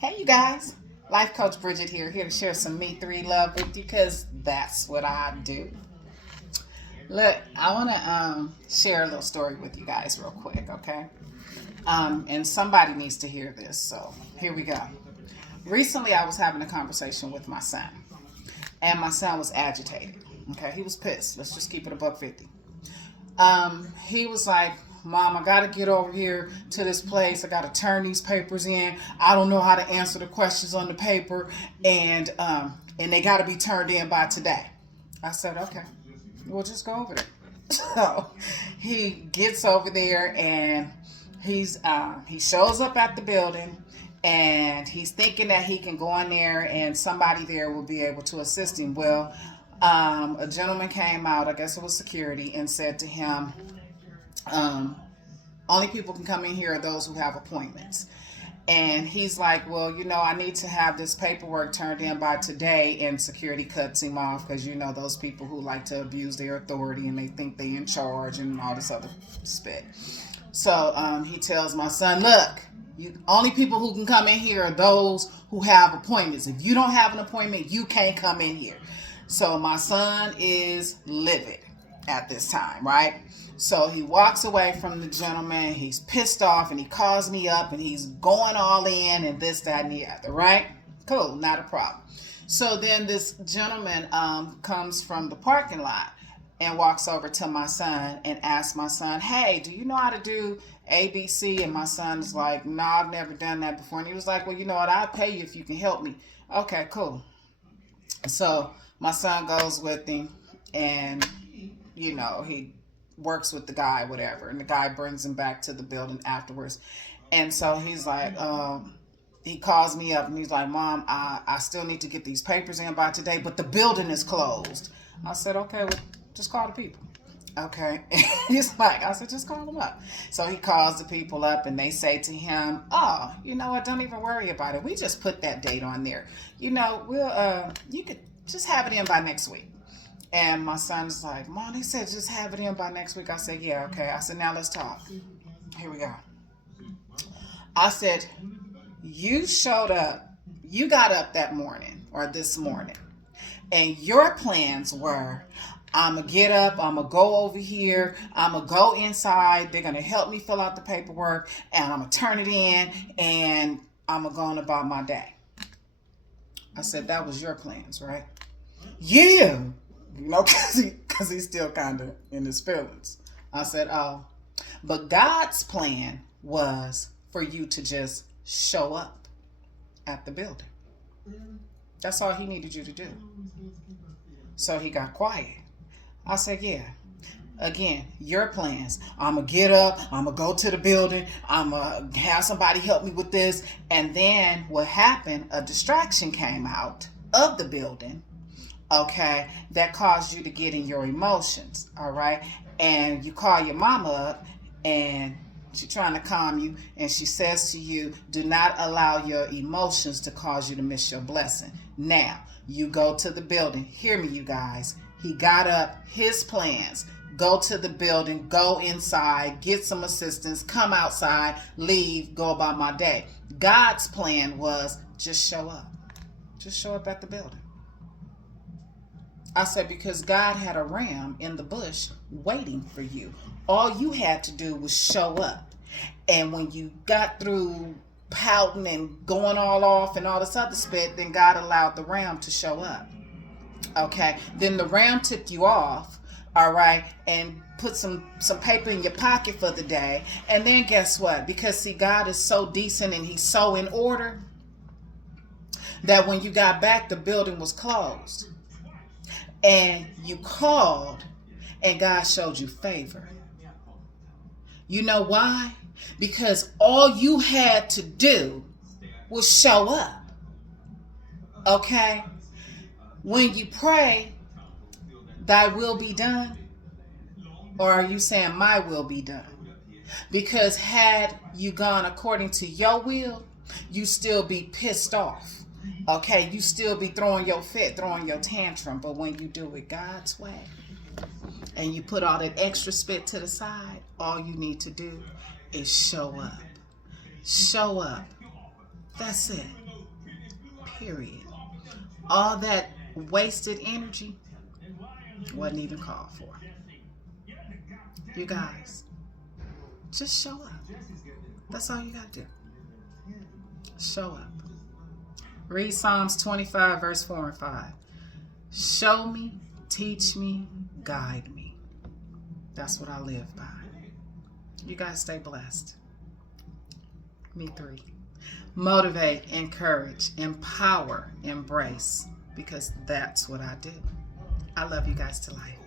Hey, you guys. Life Coach Bridget here to share some Me 3 love with you because that's what I do. Look, I want to share a little story with you guys real quick, okay? And somebody needs to hear this, so here we go. Recently, I was having a conversation with my son, and my son was agitated. Okay, he was pissed. Let's just keep it a buck 50. He was like, Mom, I gotta get over here to this place. I gotta turn these papers in. I don't know how to answer the questions on the paper, and they gotta be turned in by today. I said, okay, we'll just go over there. So he gets over there and he shows up at the building and he's thinking that he can go in there and somebody there will be able to assist him. Well, a gentleman came out, I guess it was security, and said to him, um, only people can come in here are those who have appointments. And he's like, well, I need to have this paperwork turned in by today. And security cuts him off because, those people who like to abuse their authority and they think they in charge and all this other spit. So he tells my son, look, only people who can come in here are those who have appointments. If you don't have an appointment, you can't come in here. So my son is livid at this time, right? So he walks away from the gentleman. He's pissed off and he calls me up and he's going all in and this, that, and the other, right? Cool, not a problem. So then this gentleman comes from the parking lot and walks over to my son and asks my son, hey, do you know how to do ABC? And my son's like, no, I've never done that before. And he was like, well, you know what? I'll pay you if you can help me. Okay, cool. So my son goes with him and, he works with the guy, whatever. And the guy brings him back to the building afterwards. And so he's like, he calls me up and he's like, Mom, I still need to get these papers in by today, but the building is closed. I said, okay, well, just call the people. Okay. He's like, I said, just call them up. So he calls the people up and they say to him, oh, you know what? Don't even worry about it. We just put that date on there. You could just have it in by next week. And my son's like, Mom, they said just have it in by next week. I said, yeah, okay. I said, now let's talk. Here we go. I said, you showed up, you got up that morning or this morning, and your plans were, I'm going to get up, I'm going to go over here, I'm going to go inside, they're going to help me fill out the paperwork, and I'm going to turn it in, and I'm going to go on about my day. I said, that was your plans, right? Yeah. Because he's still kind of in his feelings. I said, oh, but God's plan was for you to just show up at the building. That's all he needed you to do. So he got quiet. I said, yeah. Again, your plans. I'm going to get up. I'm going to go to the building. I'm going to have somebody help me with this. And then what happened, a distraction came out of the building. Okay, that caused you to get in your emotions, all right? And you call your mama up and she's trying to calm you and she says to you, do not allow your emotions to cause you to miss your blessing. Now, you go to the building. Hear me, you guys. He got up, his plans. Go to the building, go inside, get some assistance, come outside, leave, go about my day. God's plan was just show up. Just show up at the building. I said, because God had a ram in the bush waiting for you. All you had to do was show up. And when you got through pouting and going all off and all this other spit, then God allowed the ram to show up. Okay. Then the ram took you off, all right, and put some paper in your pocket for the day. And then guess what? Because see, God is so decent and he's so in order that when you got back, the building was closed. And you called and God showed you favor. You know why? Because all you had to do was show up. Okay? When you pray, thy will be done, or are you saying my will be done? Because had you gone according to your will, you still be pissed off. Okay, you still be throwing your fit, throwing your tantrum. But when you do it God's way and you put all that extra spit to the side, all you need to do is show up. Show up. That's it. Period. All that wasted energy wasn't even called for. You guys, just show up. That's all you got to do. Show up. Read Psalms 25, verse 4 and 5. Show me, teach me, guide me. That's what I live by. You guys stay blessed. Me 3. Motivate, encourage, empower, embrace, because that's what I do. I love you guys to life.